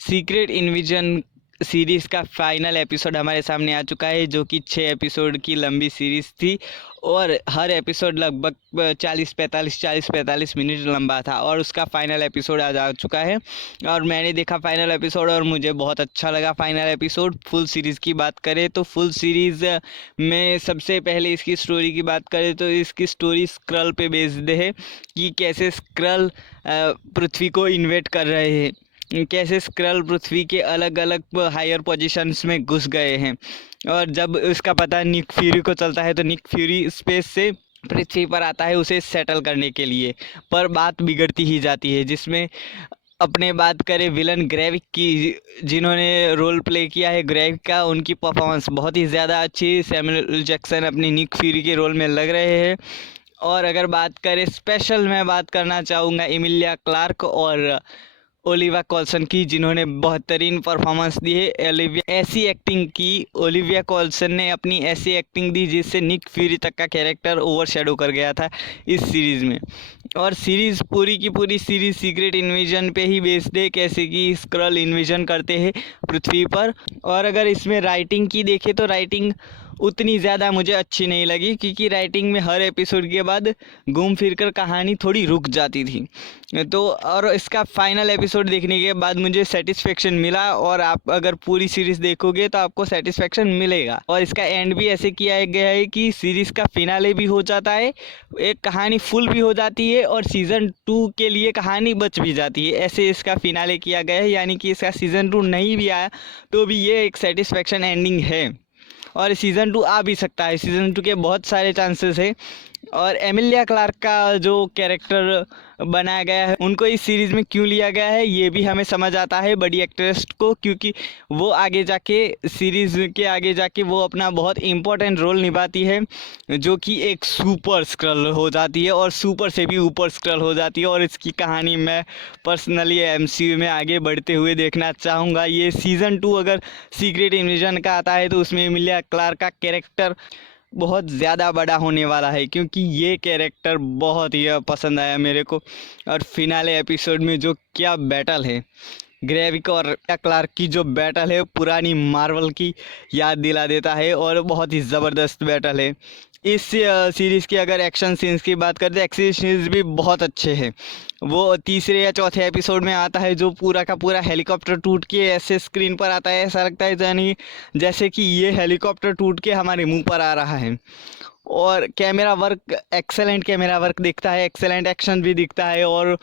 Secret invasion series का final episode हमारे सामने आ चुका है, जो कि 6 एपिसोड की लंबी सीरीज़ थी और हर एपिसोड लगभग 40-45 मिनट लंबा था और उसका फाइनल एपिसोड आज आ चुका है। और मैंने देखा फाइनल एपिसोड और मुझे बहुत अच्छा लगा फाइनल एपिसोड। फुल सीरीज़ की बात करें तो फुल सीरीज़ में सबसे पहले इसकी स्टोरी की बात करें तो इसकी स्टोरी स्क्रल पे बेस्ड है कि कैसे स्क्रल पृथ्वी को इन्वेट कर रहे हैं, कैसे स्क्रल पृथ्वी के अलग अलग हायर पोजीशंस में घुस गए हैं। और जब उसका पता निक फ्यूरी को चलता है तो निक फ्यूरी स्पेस से पृथ्वी पर आता है उसे सेटल करने के लिए, पर बात बिगड़ती ही जाती है। जिसमें अपने बात करें विलन ग्रेविक की, जिन्होंने रोल प्ले किया है ग्रेविक का, उनकी परफॉर्मेंस बहुत ही ज़्यादा अच्छी। सैमुअल जैक्सन अपनी निक फ्यूरी के रोल में लग रहे हैं। और अगर बात करें स्पेशल, मैं बात करना चाहूँगा एमिलिया क्लार्क और ओलिविया कॉल्सन की, जिन्होंने बेहतरीन परफॉर्मेंस दी है। ओलिविया ऐसी एक्टिंग की, ओलिविया कॉल्सन ने अपनी ऐसी एक्टिंग दी जिससे निक फ्यूरी तक का कैरेक्टर ओवरशैडो कर गया था इस सीरीज़ में। और सीरीज़ पूरी की पूरी सीरीज़ सीक्रेट इन्वेजन पे ही बेस्ड है, कैसे कि स्क्रल इन्वेजन करते हैं पृथ्वी पर। और अगर इसमें राइटिंग की देखें तो राइटिंग उतनी ज़्यादा मुझे अच्छी नहीं लगी, क्योंकि राइटिंग में हर एपिसोड के बाद घूम फिर कर कहानी थोड़ी रुक जाती थी। तो और इसका फाइनल एपिसोड देखने के बाद मुझे सेटिस्फेक्शन मिला, और आप अगर पूरी सीरीज़ देखोगे तो आपको सेटिस्फेक्शन मिलेगा। और इसका एंड भी ऐसे किया गया है कि सीरीज़ का फिनाले भी हो जाता है, एक कहानी फुल भी हो जाती है और सीज़न 2 के लिए कहानी बच भी जाती है। ऐसे इसका फिनाले किया गया है, यानी कि इसका सीज़न 2 नहीं भी आया तो भी ये एक सेटिस्फेक्शन एंडिंग है। और सीज़न 2 आ भी सकता है, सीज़न 2 के बहुत सारे चांसेस है। और एमिलिया क्लार्क का जो कैरेक्टर बनाया गया है, उनको इस सीरीज़ में क्यों लिया गया है ये भी हमें समझ आता है बड़ी एक्ट्रेस को, क्योंकि वो आगे जाके सीरीज़ के आगे जाके वो अपना बहुत इम्पोर्टेंट रोल निभाती है, जो कि एक सुपर स्क्रल हो जाती है और सुपर से भी ऊपर स्क्रल हो जाती है। और इसकी कहानी मैं पर्सनली एमसीयू में आगे बढ़ते हुए देखना चाहूँगा। ये सीज़न 2 अगर सीक्रेट इन्वेजन का आता है तो उसमें एमिलिया क्लार्क का कैरेक्टर बहुत ज़्यादा बड़ा होने वाला है, क्योंकि ये कैरेक्टर बहुत ही पसंद आया मेरे को। और फिनाले एपिसोड में जो क्या बैटल है, ग्रेविक और क्लार्क की जो बैटल है, पुरानी मार्वल की याद दिला देता है और बहुत ही ज़बरदस्त बैटल है। इस सीरीज़ की अगर एक्शन सीन्स की बात करते हैं, एक्शन सीन्स भी बहुत अच्छे हैं। वो तीसरे या चौथे एपिसोड में आता है जो पूरा का पूरा हेलीकॉप्टर टूट के ऐसे स्क्रीन पर आता है, ऐसा लगता है यानी जैसे कि ये हेलीकॉप्टर टूट के हमारे मुंह पर आ रहा है। और camera work, excellent camera work दिखता है, एक्सेलेंट एक्शन भी दिखता है। और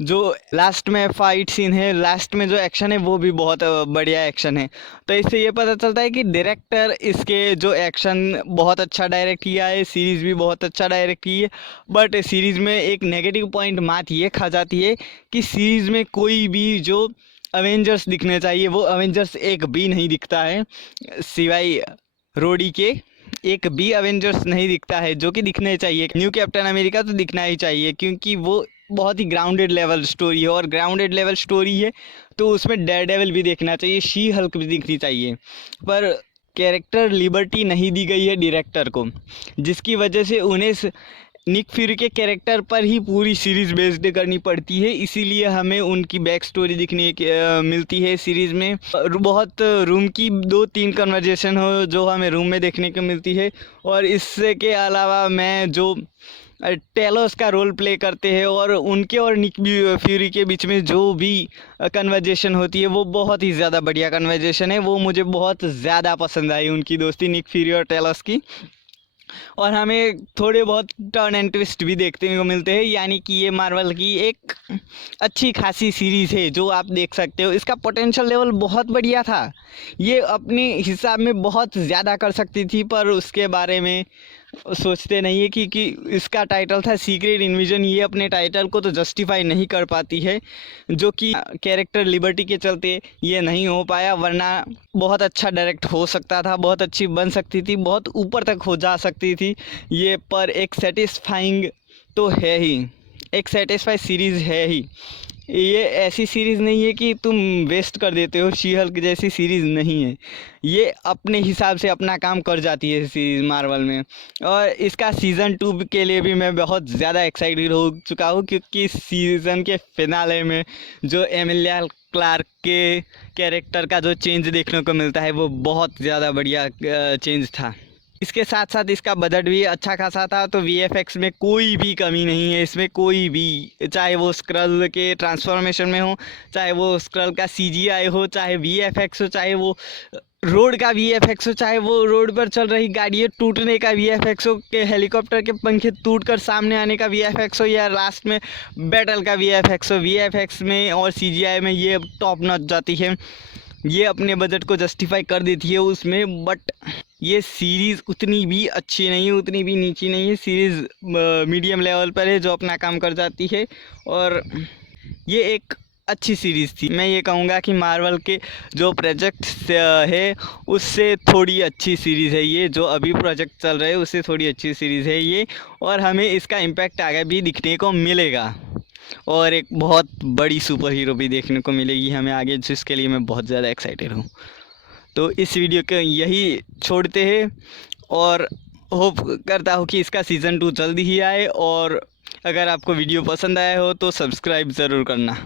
जो लास्ट में फाइट सीन है, लास्ट में जो एक्शन है वो भी बहुत बढ़िया एक्शन है। तो इससे ये पता चलता है कि डायरेक्टर इसके जो एक्शन बहुत अच्छा डायरेक्ट किया है, सीरीज़ भी बहुत अच्छा डायरेक्ट की है। बट सीरीज़ में एक नेगेटिव पॉइंट बात ये खा जाती है कि सीरीज़ में कोई भी जो अवेंजर्स दिखने चाहिए वो अवेंजर्स एक भी नहीं दिखता है, सिवाय रोडी के एक भी अवेंजर्स नहीं दिखता है, जो कि दिखने चाहिए। न्यू कैप्टन अमेरिका तो दिखना ही चाहिए, क्योंकि वो बहुत ही ग्राउंडेड लेवल स्टोरी है, और ग्राउंडेड लेवल स्टोरी है तो उसमें डेयरडेविल भी देखना चाहिए, शी हल्क भी दिखनी चाहिए। पर कैरेक्टर लिबर्टी नहीं दी गई है डायरेक्टर को, जिसकी वजह से उन्हें निक फ्यूरी के कैरेक्टर पर ही पूरी सीरीज़ बेस्ड करनी पड़ती है। इसीलिए हमें उनकी बैक स्टोरी दिखने मिलती है सीरीज़ में। बहुत रूम की 2-3 कन्वर्जेशन हो जो हमें रूम में देखने को मिलती है। और इससे के अलावा मैं जो टेलोस का रोल प्ले करते हैं और उनके और निक फ्यूरी के बीच में जो भी कन्वर्जेशन होती है वो बहुत ही ज़्यादा बढ़िया कन्वर्जेशन है, वो मुझे बहुत ज़्यादा पसंद आई उनकी दोस्ती निक फ्यूरी और टेलोस की। और हमें थोड़े बहुत टर्न एंड ट्विस्ट भी देखने को मिलते हैं, यानी कि ये मार्वल की एक अच्छी खासी सीरीज़ है जो आप देख सकते हो। इसका पोटेंशियल लेवल बहुत बढ़िया था, ये अपने हिसाब में बहुत ज़्यादा कर सकती थी, पर उसके बारे में सोचते नहीं है कि इसका टाइटल था सीक्रेट इन्विजन, ये अपने टाइटल को तो जस्टिफाई नहीं कर पाती है, जो कि कैरेक्टर लिबर्टी के चलते ये नहीं हो पाया। वरना बहुत अच्छा डायरेक्ट हो सकता था, बहुत अच्छी बन सकती थी, बहुत ऊपर तक हो जा सकती थी ये। पर एक सेटिस्फाइंग तो है ही, एक सेटिस्फाई सीरीज़ है ही। ये ऐसी सीरीज़ नहीं है कि तुम वेस्ट कर देते हो, शी हल्क जैसी सीरीज़ नहीं है। ये अपने हिसाब से अपना काम कर जाती है सीरीज़ मार्वल में। और इसका सीज़न 2 के लिए भी मैं बहुत ज़्यादा एक्साइटेड हो चुका हूँ, क्योंकि सीज़न के फिनाले में जो एमिलिया क्लार्क के कैरेक्टर का जो चेंज देखने को मिलता है वो बहुत ज़्यादा बढ़िया चेंज था। इसके साथ साथ इसका बजट भी अच्छा खासा था, तो वीएफएक्स में कोई भी कमी नहीं है इसमें, कोई भी, चाहे वो स्क्रल के ट्रांसफॉर्मेशन में हो, चाहे वो स्क्रल का सीजीआई हो, चाहे वीएफएक्स हो, चाहे वो रोड का वीएफएक्स हो, चाहे वो रोड पर चल रही गाड़ियाँ टूटने का वीएफएक्स हो, के हेलीकॉप्टर के पंखे टूटकर सामने आने का वीएफएक्स हो, या लास्ट में बैटल का वीएफएक्स हो, वीएफएक्स में और सीजीआई में ये टॉप नॉच जाती है। ये अपने बजट को जस्टिफाई कर देती है उसमें। बट ये सीरीज़ उतनी भी अच्छी नहीं है, उतनी भी नीची नहीं है, सीरीज़ मीडियम लेवल पर है जो अपना काम कर जाती है। और ये एक अच्छी सीरीज़ थी। मैं ये कहूँगा कि मार्वल के जो प्रोजेक्ट्स है उससे थोड़ी अच्छी सीरीज़ है ये, जो अभी प्रोजेक्ट चल रहे हैं उससे थोड़ी अच्छी सीरीज़ है ये। और हमें इसका इम्पैक्ट आगे भी दिखने को मिलेगा, और एक बहुत बड़ी सुपर हीरो भी देखने को मिलेगी हमें आगे, जिसके लिए मैं बहुत ज़्यादा एक्साइटेड हूँ। तो इस वीडियो को यही छोड़ते हैं, और होप करता हूँ कि इसका सीज़न 2 जल्दी ही आए। और अगर आपको वीडियो पसंद आया हो तो सब्सक्राइब ज़रूर करना।